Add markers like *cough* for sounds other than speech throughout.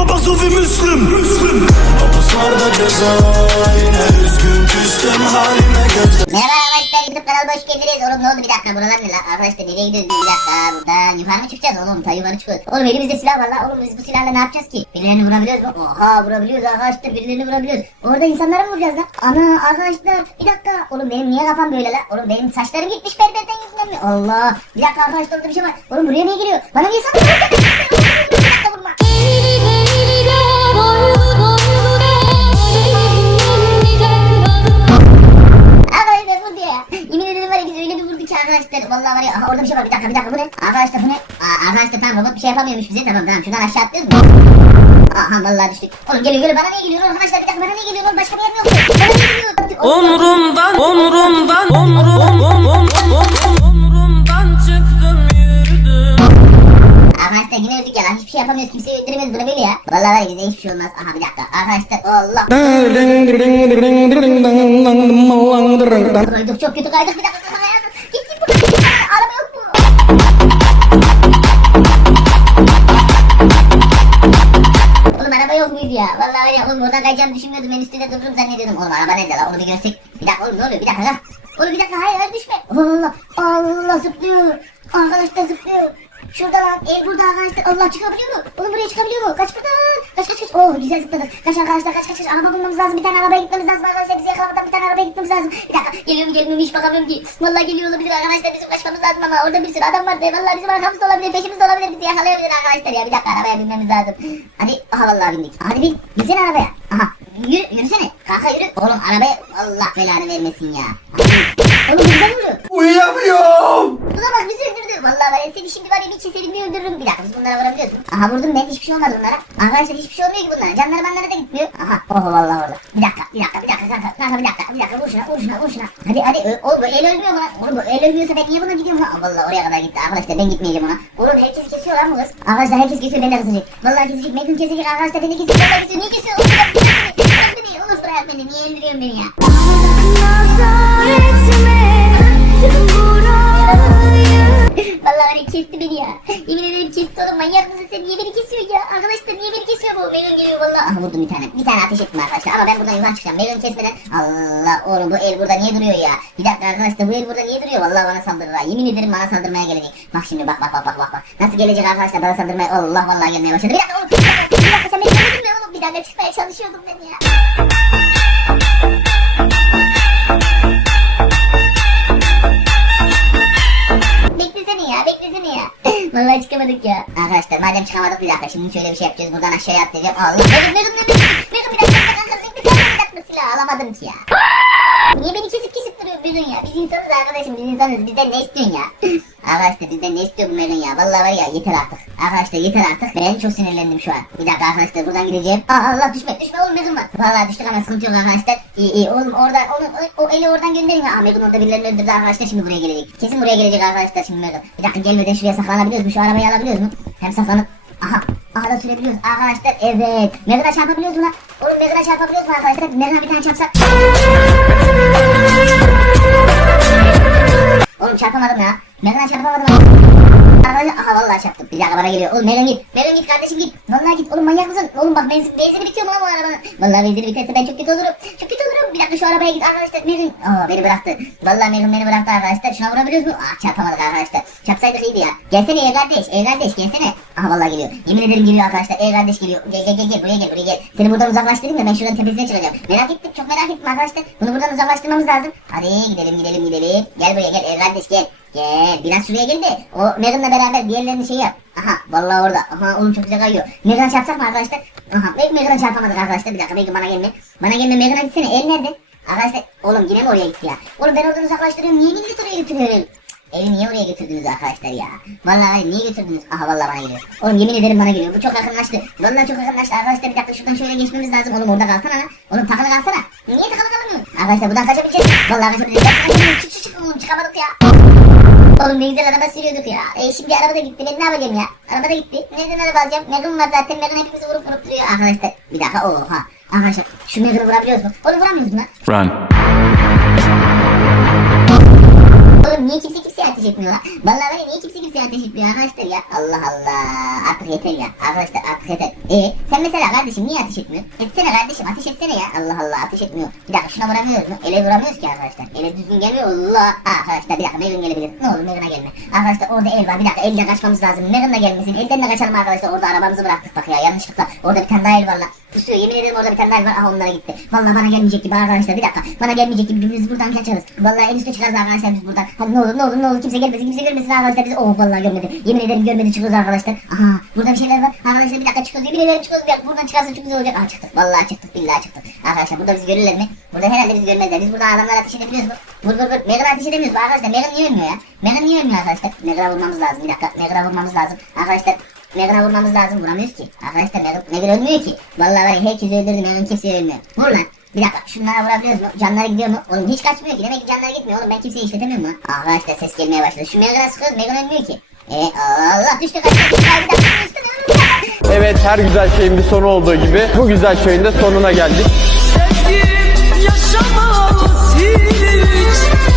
babası ve Müslüm Müslüm Hapuslarda ceza Yine üzgün küstüm halime gözle Merhaba arkadaşlar YouTube kanalıma hoş geldiniz. Oğlum ne oldu bir dakika buralar ne lan? Arkadaşlar nereye gidiyoruz bir dakika buradan yukarı mı çıkacağız oğlum ta yukarı çıkıyoruz. Oğlum elimizde silah var lan oğlum biz bu silahla ne yapacağız ki? Birilerini vurabiliyoruz mu? Oha vurabiliyoruz arkadaşlar birilerini vurabiliyoruz. Orada insanları mı vuracağız lan? Ana arkadaşlar bir dakika. Oğlum benim niye kafam böyle lan? Oğlum benim saçlarım gitmiş berberden yüzünden mi? Allah bir dakika arkadaşlar orada bir şey var. Oğlum buraya niye geliyor? Bana niye saldırıyor? Vurduk ki arkadaşlar. Vallahi var ya. Aha, orada bir şey var. Bir dakika bir dakika bu ne? Arkadaşlar bu ne? Aa, arkadaşlar tamam robot bir şey yapamıyormuş bize. Tamam tamam şuradan aşağı atlıyoruz mu? Aha vallahi düştük. Oğlum geliyor geliyor. Bana niye geliyor arkadaşlar? Bir dakika bana niye geliyor? Oğlum başka bir yerim yok. Bana niye geliyor? Oğlum, Umrumdan, umrumdan, umrum, um, um, um, um, umrumdan çıktım yürüdüm. Arkadaşlar yine öldük ya lan. Hiçbir şey yapamıyoruz. Kimseyi öldüremeyiz. Bunu böyle ya. Vallahi var ya bize hiçbir şey olmaz. Aha bir dakika. Arkadaşlar Allah. Kaydık çok kötü kaydık. Bir dakika. Buradan. Araba yok mu? Oğlum araba yok muydu ya? Vallahi var ya oğlum oradan düşünmüyordum. En üstünde dururum zannediyordum. Oğlum araba nerede lan? Onu bir görsek. Bir dakika oğlum ne oluyor? Bir dakika lan. Oğlum bir dakika hayır hayır düşme. Allah Allah zıplıyor. Arkadaşlar zıplıyor. Şurada lan el burada arkadaşlar. Allah çıkabiliyor mu? Oğlum buraya çıkabiliyor mu? Kaç buradan. Kaç kaç kaç. Oh güzel zıpladık. Kaç arkadaşlar kaç kaç kaç. Araba bulmamız lazım. Bir tane arabaya gitmemiz lazım arkadaşlar. Bizi yakalamadan bir tane arabaya gitmemiz lazım. Bir dakika. Geliyor mu gelmiyor mu hiç bakamıyorum ki. Vallahi geliyor olabilir arkadaşlar. Bizim kaçmamız lazım ama orada bir sürü adam vardı. Vallahi bizim arkamızda olabilir. Peşimizde olabilir. Bizi yakalayabilir arkadaşlar ya. Bir dakika arabaya binmemiz lazım. Hadi. Aha vallahi bindik. Hadi bin. Binsene arabaya. Aha. Yürü, yürüsene. Kanka yürü. Oğlum arabaya Allah belanı vermesin ya. Oğlum güzel vuruyor. Uyuyamıyorum Buna bak bizi öldürdü. Vallahi ya seni şimdi var ya bir keserim bir öldürürüm. Bir dakika bunlara vurabiliyoruz mu? Aha vurdum ben hiçbir şey olmadı bunlara. Arkadaşlar hiçbir şey olmuyor ki bunlara. Canları banları da gitmiyor. Aha oh vallahi orada. Bir dakika bir dakika bir dakika kanka. Kanka bir dakika bir dakika vur şuna vur şuna vur şuna. Hadi hadi ö- oğlum bu el ölmüyor mu lan? Oğlum bu el ölmüyorsa ben niye buna gidiyorum lan? Vallahi oraya kadar gitti arkadaşlar ben gitmeyeceğim ona. Oğlum herkes kesiyor lan bu kız. Arkadaşlar herkes kesiyor ben de kısacak. Vallahi kesecek Metin kesecek arkadaşlar beni kesiyor. Vallahi kesiyor niye kesiyor? Oğlum. Bırak beni. Oğlum bırak beni. Niye öldürüyorsun beni ya? Vallahi hani kesti beni ya. Yemin ederim kesti oğlum manyak mısın sen niye beni kesiyor ya? Arkadaşlar niye beni kesiyor bu? Megan geliyor vallahi. Aha vurdum bir tane. Bir tane ateş ettim arkadaşlar ama ben buradan yukarı çıkacağım. Megan kesmeden. Allah oğlum bu el burada niye duruyor ya? Bir dakika arkadaşlar bu el burada niye duruyor? Vallahi bana saldırır ha. Yemin ederim bana saldırmaya gelecek. Bak şimdi bak bak bak bak bak. Nasıl gelecek arkadaşlar bana saldırmaya? Allah vallahi gelmeye başladı. Bir dakika oğlum. Bir dakika, sen beni mi oğlum? Bir dakika çıkmaya çalışıyordum ben ya. Vallahi çıkamadık ya. Arkadaşlar madem çıkamadık bir dakika şimdi şöyle bir şey yapacağız. Buradan aşağıya atlayacağım. Allah. Megan Megan Megan. Megan bir dakika bir dakika kanka. Bir dakika bir dakika silah alamadım ki ya. Niye beni kesip kesip Megan ya? Biz insanız arkadaşım biz insanız. Bizden ne istiyorsun ya? *laughs* Arkadaşlar bizden ne istiyor bu Megan ya? Vallahi var ya yeter artık. Arkadaşlar yeter artık. Ben çok sinirlendim şu an. Bir dakika arkadaşlar buradan gideceğim. Aa Allah düşme düşme oğlum Megan var. Vallahi düştük ama sıkıntı yok arkadaşlar. İyi iyi oğlum oradan onu o, o eli oradan gönderin. Aa Megan orada birilerini öldürdü arkadaşlar şimdi buraya gelecek. Kesin buraya gelecek arkadaşlar şimdi Megan. Bir dakika gelmeden şuraya saklanabiliyoruz mu? Şu arabayı alabiliyoruz mu? Hem saklanıp Aha. Aha da sürebiliyoruz arkadaşlar. Evet. Megan'a çarpabiliyoruz mu lan? Oğlum Megan'a çarpabiliyoruz mu arkadaşlar? Megan'a bir tane çarpsak. Oğlum çarpamadım ya. Megan'a çarpamadım. Arkadaşlar aha vallahi çarptım. Bir dakika bana geliyor. Oğlum Megan git. Megan git kardeşim git. Vallahi git. Oğlum manyak mısın? Oğlum bak benzin, benzini bitiyor mu lan bu arabanın? Vallahi benzini biterse ben çok kötü olurum. Çok kötü olurum. Bir dakika şu arabaya git arkadaşlar. Megan. Aa beni bıraktı. Vallahi Megan beni bıraktı arkadaşlar. Şuna vurabiliyoruz mu? Ah çarpamadık arkadaşlar. Çarpsaydık iyiydi ya. Gelsene ey kardeş. Ey kardeş gelsene. Aha vallahi geliyor. Yemin ederim geliyor arkadaşlar. Ey kardeş geliyor. Gel gel gel gel buraya gel buraya gel. Seni buradan uzaklaştırayım da ben şuradan tepesine çıkacağım. Merak ettim çok merak ettim arkadaşlar. Bunu buradan uzaklaştırmamız lazım. Hadi gidelim gidelim gidelim. Gel buraya gel ey kardeş gel. Gel biraz şuraya gel de o Megan'la beraber diğerlerini şey yap. Aha vallahi orada. Aha oğlum çok güzel kayıyor. Megan'a çarpsak mı arkadaşlar? Aha Meg Megan'a çarpamadık arkadaşlar. Bir dakika Megan bana gelme. Bana gelme Megan'a gitsene. El nerede? Arkadaşlar oğlum yine mi oraya gitti ya? Oğlum ben oradan uzaklaştırıyorum. Niye beni oraya götürüyorum? Evi niye oraya götürdünüz arkadaşlar ya? Vallahi niye götürdünüz? Aha vallahi bana geliyor. Oğlum yemin ederim bana geliyor. Bu çok yakınlaştı. Vallahi çok yakınlaştı. Arkadaşlar bir dakika şuradan şöyle geçmemiz lazım. Oğlum orada kalsana lan. Oğlum takılı kalsana. Niye takılı kalmıyorsun? Arkadaşlar buradan kaçabileceğiz. Vallahi kaçabileceğiz. Ben kaçabileceğim. Çık çık çık oğlum çıkamadık ya. Oğlum ne güzel araba sürüyorduk ya. E şimdi araba da gitti. Ben ne yapacağım ya? Araba da gitti. Nereden araba alacağım? Megan var zaten. Megan hepimizi vurup vurup duruyor. Arkadaşlar bir dakika. Oha. Arkadaşlar şu Megan'ı vurabiliyoruz mu? Oğlum vuramıyoruz mu lan? Run. Niye kimse kimseye ateş etmiyor lan? Vallahi ya niye kimse kimseye ateş etmiyor arkadaşlar ya? Allah Allah. artık yeter ya. Arkadaşlar artık yeter. E sen mesela kardeşim niye ateş etmiyorsun? Etsene kardeşim ateş etsene ya. Allah Allah ateş etmiyor. Bir dakika şuna vuramıyoruz mu? Ele vuramıyoruz ki arkadaşlar. Ele düzgün gelmiyor. Allah. Arkadaşlar bir dakika Megan gelebilir. Ne olur Megan'a gelme. Arkadaşlar orada el var. Bir dakika elle kaçmamız lazım. Megan da gelmesin. Elden de kaçalım arkadaşlar. Orada arabamızı bıraktık bak ya. Yanlışlıkla. Orada bir tane daha el var lan. Pusuyor. Yemin ederim orada bir tane daha var. Aha onlara gitti. Vallahi bana gelmeyecek gibi arkadaşlar. Bir dakika. Bana gelmeyecek gibi biz buradan kaçarız. Vallahi en üstte çıkarız arkadaşlar biz buradan. Hadi ne olur ne olur ne olur kimse gelmesin kimse gelmesin arkadaşlar biz. Oh vallahi görmedi. Yemin ederim görmedi çıkıyoruz arkadaşlar. Aha burada bir şeyler var. Arkadaşlar bir dakika çıkıyoruz. Yemin ederim çıkıyoruz. Bir dakika. Buradan çıkarsa çok güzel olacak. Aha çıktık. Vallahi çıktık. Billahi çıktık. Arkadaşlar burada bizi görürler mi? Burada herhalde bizi görmezler. Biz burada adamlara ateş edebiliyoruz? Vur vur vur. Megan'a ateş edemiyoruz. Arkadaşlar Megan niye ölmüyor ya? Megan niye ölmüyor arkadaşlar? Megan'a vurmamız lazım. Bir dakika. Megan'a vurmamız lazım. Arkadaşlar Megan'a vurmamız lazım. Vuramıyoruz ki. Arkadaşlar Megan, Megan ölmüyor ki. Vallahi var ya herkes öldürdü. Megan kimse ölmüyor. Vur lan. Bir dakika şunlara vurabiliyoruz mu? Canları gidiyor mu? Oğlum hiç kaçmıyor ki. Demek ki canları gitmiyor oğlum. Ben kimseyi işletemiyorum lan. Arkadaşlar ses gelmeye başladı. Şu Megan'a sıkıyoruz. Megan ölmüyor ki. E Allah düştü kaçtı. Bir dakika. Evet her güzel şeyin bir sonu olduğu gibi bu güzel şeyin de sonuna geldik. Sevgilim yaşamaz hiç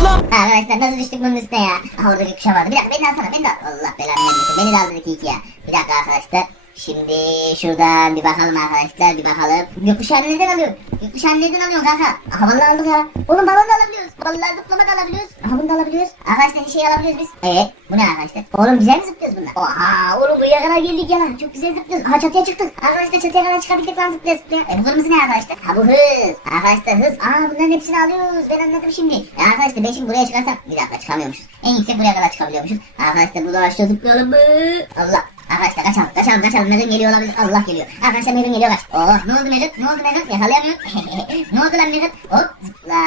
Bağlam Arkadaşlar nasıl düştük bunun üstüne ya? Aha orada bir kuşa vardı. Bir dakika beni de alsana beni de al. Allah belanı vermesin. Beni de aldı iki iki ya. Bir dakika arkadaşlar. Şimdi şuradan bir bakalım arkadaşlar bir bakalım. Gökkuşağını neden alıyor? Gökkuşağını neden alıyorsun kanka? Aha vallahi aldık ha. Oğlum balon da alabiliyoruz. Vallahi zıplama da alabiliyoruz. Aha bunu da alabiliyoruz. Arkadaşlar bir şey alabiliyoruz biz. Ee bu ne arkadaşlar? Oğlum güzel mi zıplıyoruz bunlar? Oha oğlum buraya kadar geldik ya lan. Çok güzel zıplıyoruz. Aha çatıya çıktık. Arkadaşlar çatıya kadar çıkabildik lan zıplaya zıplaya. E bu kırmızı ne arkadaşlar? Ha bu hız. Arkadaşlar hız. Aa bunların hepsini alıyoruz. Ben anladım şimdi. E arkadaşlar ben şimdi buraya çıkarsam bir dakika çıkamıyormuşuz. En yüksek buraya kadar çıkabiliyormuşuz. Arkadaşlar bu aşağı zıplayalım mı? Allah. Arkadaşlar kaçalım kaçalım kaçalım. Megan geliyor olabilir. Allah geliyor. Arkadaşlar Megan geliyor kaç. Oh ne oldu Megan ne oldu Megan yakalayamıyorum. *laughs* Ne oldu lan Megan hop zıpla.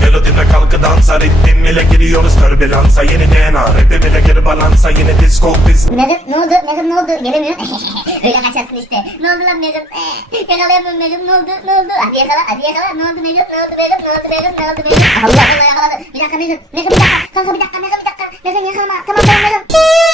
Melodime kalkı dansa ritmim ile giriyoruz türbülansa Yeni DNA rapim ile geri balansa. Yine disco biz. Megan ne oldu? Megan ne oldu? Gelemiyor. *laughs* Öyle kaçarsın işte. Ne oldu lan Megan eh, Yakalayamıyorum Megan ne oldu? Ne oldu? Hadi yakala hadi yakala. Ne oldu Megan ne oldu Megan ne oldu Megan ne oldu Megan Allah Allah yakaladı. Bir dakika Megan Megan bir dakika. Kanka bir dakika Megan bir dakika. Megan yakalama. Tamam tamam Megan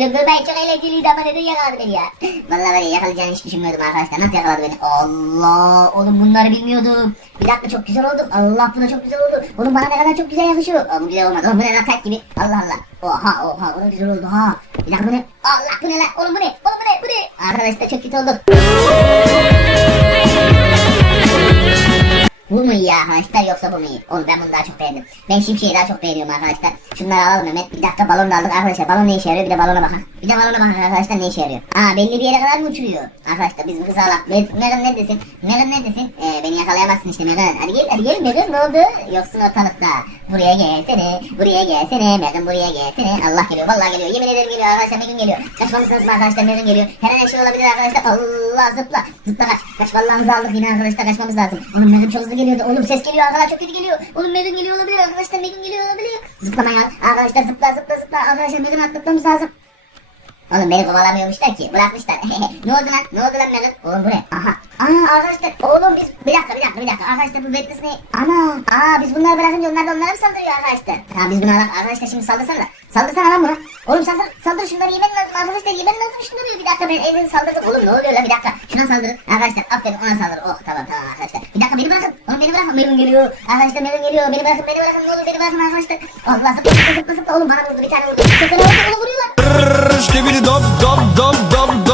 Gelip durmayın çok eğlenceliydi ama neden yakaladı beni ya? Vallahi ya yakalayacağını hiç düşünmüyordum arkadaşlar. Nasıl yakaladı beni? Allah! Oğlum bunları bilmiyordum. Bir dakika çok güzel oldu. Allah bu da çok güzel oldu. Oğlum bana ne kadar çok güzel yakışıyor. Aa, bu güzel olmadı. Oğlum bu ne lan gibi. Allah Allah. Oha oha bu güzel oldu ha. Bir dakika bu ne? Allah bu ne lan? Oğlum bu ne? Oğlum bu ne? Bu ne? Arkadaşlar çok kötü olduk. Bu mu iyi arkadaşlar yoksa bu mu iyi? Oğlum ben bunu daha çok beğendim. Ben şimşeği daha çok beğeniyorum arkadaşlar. Şunları alalım Mehmet. Bir dakika balon da aldık arkadaşlar. Balon ne işe yarıyor? Bir de balona bakın. Bir de balona bakın arkadaşlar ne işe yarıyor? Aa belli bir yere kadar mı uçuruyor? Arkadaşlar biz bu kızı alak. Me- Megan? Megan neredesin? Ee, beni yakalayamazsın işte Megan. Hadi gel hadi gel Megan ne oldu? Yoksun ortalıkta. Buraya gelsene. Buraya gelsene. Megan buraya gelsene. Allah geliyor. Vallahi geliyor. Yemin ederim geliyor arkadaşlar. Megan geliyor. Kaçmalısınız mı arkadaşlar? Megan geliyor. Her an şey olabilir arkadaşlar. Allah zıpla. Zıpla kaç. Kaç vallahi aldık yine arkadaşlar. Kaçmamız lazım. Oğlum Megan çok hızlı geliyordu. Oğlum ses geliyor arkadaşlar. Çok kötü geliyor. Oğlum Megan geliyor olabilir arkadaşlar. Megan geliyor olabilir. Zıplama ya. Arkadaşlar zıpla zıpla zıpla. Arkadaşlar Megan atlatmamız lazım. Oğlum beni kovalamıyormuşlar ki. Bırakmışlar. *laughs* ne oldu lan? Ne oldu lan Megan? Oğlum bu ne? Aha. Aa arkadaşlar. Oğlum biz... Bir dakika bir dakika bir dakika. Arkadaşlar bu Redkis ne? Ana. Aa biz bunları bırakınca onlar da onlara mı saldırıyor arkadaşlar? Tamam biz bunu alalım. Arkadaşlar şimdi saldırsana. Saldırsana lan buna. Oğlum saldır. Saldır şunları yemen lazım. Arkadaşlar yemen lazım şunları. Bir dakika ben elini saldırdım. Oğlum ne oluyor lan bir dakika. Şuna saldırın. Arkadaşlar aferin ona saldır. Oh tamam tamam arkadaşlar. Bir dakika beni bırakın. Oğlum beni bırakın. Megan geliyor. Arkadaşlar Megan geliyor. Beni bırakın beni bırakın. Ne olur beni bırakın arkadaşlar. Allah zıpla zıpla zıpla zıpla. Oğlum bana vurdu bir tane vurdu. Tane vurdu. Oğlum vuruyorlar. Ştibidi dop dop dop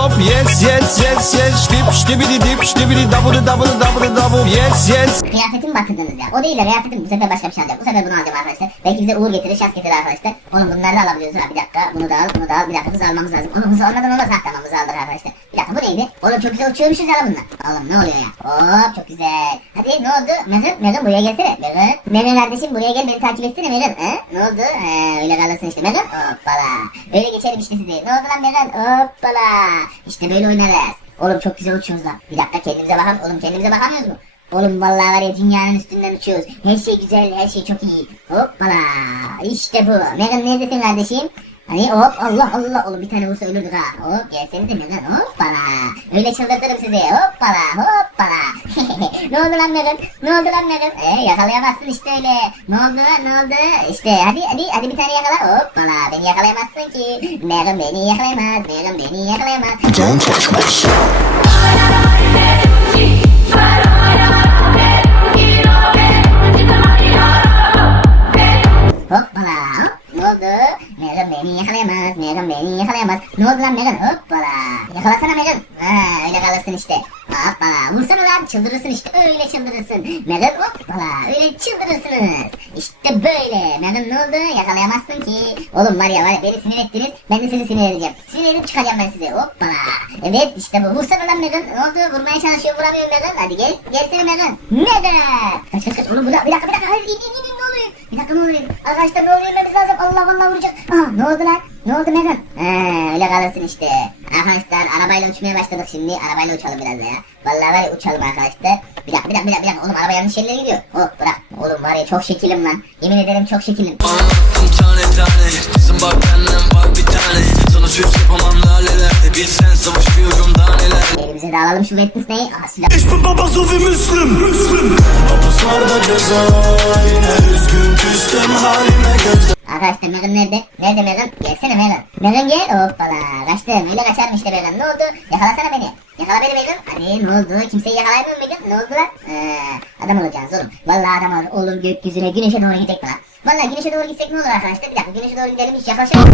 dop yes yes yes yes ştip ştibidi dip ştibidi dabıdı dabıdı dabıdı dabı yes yes Kıyafetimi batırdınız ya. O değil de kıyafetim bu sefer başka bir şey alacağım. Bu sefer bunu alacağım arkadaşlar. Belki bize uğur getirir, şans getirir arkadaşlar. Oğlum bunları da alabiliyoruz. Ha, bir dakika bunu da al, bunu da al. Bir dakika hız almamız lazım. Oğlum hız almadan olmaz. Ha tamam hız aldık arkadaşlar. Bir dakika bu neydi? Oğlum çok güzel uçuyormuşuz ya bunlar. Oğlum ne oluyor ya? Hop çok güzel. Hadi ne oldu? Megan, Megan buraya gelsene. Megan. Megan kardeşim buraya gel beni takip etsene Megan. He? Ne oldu? He, öyle kalırsın işte Megan. Hoppala. Öyle geçelim işte sizi. Ne oldu lan Megan? Hoppala. İşte böyle oynarız. Oğlum çok güzel uçuyoruz lan. Bir dakika kendimize bakalım. Oğlum kendimize bakamıyoruz mu? Oğlum vallahi var ya dünyanın üstünden uçuyoruz. Her şey güzel, her şey çok iyi. Hoppala. İşte bu. Megan neredesin kardeşim? Hani hop Allah Allah oğlum bir tane vursa ölürdük ha. Hop gelsenize Megan hoppala. Öyle çıldırtırım sizi hoppala hoppala. *laughs* ne oldu lan Megan? Ne oldu lan Megan? Ee yakalayamazsın işte öyle. Ne oldu ne oldu? İşte hadi hadi hadi bir tane yakala hoppala. Beni yakalayamazsın ki. Megan beni yakalayamaz. Megan beni yakalayamaz beni yakalayamaz. Megan beni yakalayamaz. Ne oldu lan Megan? Hoppala. Yakalasana Megan. Ha öyle kalırsın işte. Hop Hoppala. Vursana lan çıldırırsın işte öyle çıldırırsın. Megan hoppala öyle çıldırırsınız. İşte böyle. Megan ne oldu? Yakalayamazsın ki. Oğlum var ya var ya beni sinir ettiniz. Ben de sizi sinir edeceğim. Sinir edip çıkacağım ben sizi. Hoppala. Evet işte bu. Vursana lan Megan. Ne oldu? Vurmaya çalışıyor vuramıyor Megan. Hadi gel. Gelsene Megan. Megan. Kaç kaç kaç. Oğlum bir dakika bir dakika. Bir dakika. Hayır in in in ne oluyor? Bir dakika ne oluyor? Arkadaşlar ne oluyor? Inmemiz lazım. Allah vallahi vuracak. Aha ne oldu lan? Ne oldu Megan? He öyle kalırsın işte. Arkadaşlar arabayla uçmaya başladık şimdi. Arabayla uçalım biraz da ya. Vallahi var ya uçalım arkadaşlar. Bir dakika bir dakika bir dakika. Oğlum araba yanlış yerlere gidiyor. Hop bırak. Oğlum var ya çok şekilim lan. Yemin ederim çok şekilim. Tane tane Kızım bak benden var bir tane Sana söz yapamam laleler Bilsen savaşıyorum daha neler Elimize de alalım şu Wednesday'i. Aa silah. Ich bin Baba so wie Müslüm Müslüm Hapuslarda ceza Yine üzgün küstüm halime göz Arkadaşlar Megan nerede? Nerede Megan? Gelsene Megan. Megan gel. Hoppala. Kaçtım. Öyle kaçarım işte Megan. Ne oldu? Yakalasana beni. Yakala beni Hadi ne oldu? Kimseyi yakalayamıyor Megan. Ne oldu lan? Ee, adam olacaksınız oğlum. Vallahi adam olur. Oğlum gökyüzüne güneşe doğru gidelim lan. Vallahi güneşe doğru gitsek ne olur arkadaşlar? Bir dakika güneşe doğru gidelim hiç yaklaşalım.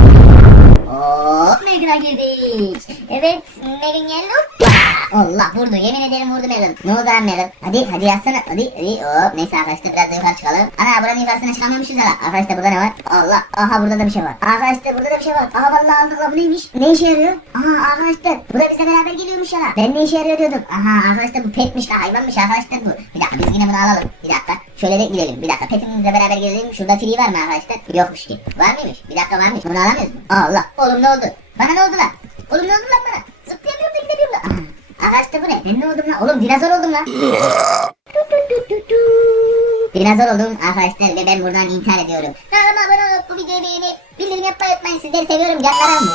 Hop Megan'a girdik. Evet Megan hoppa. Allah vurdu yemin ederim vurdu Megan. Ne oldu lan Megan? Hadi hadi yazsana hadi hadi hop. Neyse arkadaşlar biraz da yukarı çıkalım. Ana buranın yukarısına çıkamıyormuşuz hala. Arkadaşlar burada ne var? Allah aha burada da bir şey var. Arkadaşlar burada da bir şey var. Aha vallahi aldık la bu neymiş? Ne işe yarıyor? Aha arkadaşlar bu da bizle beraber geliyormuş hala. Ben ne işe yarıyor diyordum. Aha arkadaşlar bu petmiş la hayvanmış arkadaşlar bu. Bir dakika biz yine bunu alalım. Bir dakika. Şöyle de gidelim. Bir dakika petimizle beraber gelelim. Şurada free var mı arkadaşlar? Yokmuş ki. Var mıymış? Bir dakika varmış. Bunu alamıyoruz mu? Allah. Oğlum ne oldu? Bana ne oldu lan? Oğlum ne oldu lan bana? Zıplayamıyorum da gidemiyorum lan. Aha. Arkadaşlar bu ne? Ben ne oldum lan? Oğlum dinozor oldum lan. Dinozor oldum arkadaşlar ve ben buradan intihar ediyorum. Kanalıma abone olup bu videoyu beğenip bildirim yapmayı unutmayın. Sizleri seviyorum canlarım.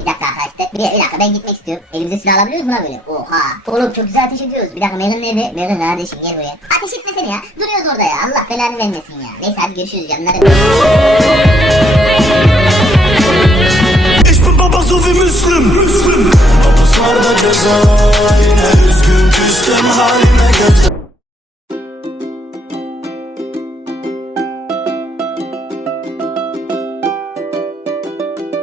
Bir dakika arkadaşlar. Bir, bir dakika ben gitmek istiyorum. Elimize silah alabiliyoruz mu lan böyle? Oha. Oğlum çok güzel ateş ediyoruz. Bir dakika Megan nerede? Megan kardeşim gel buraya. Ateş etmesene ya. Duruyoruz orada ya. Allah belanı vermesin ya. Neyse hadi görüşürüz canlarım. Gazi Müslüm. Hapuslarda ceza yine üzgün küstüm halime gözle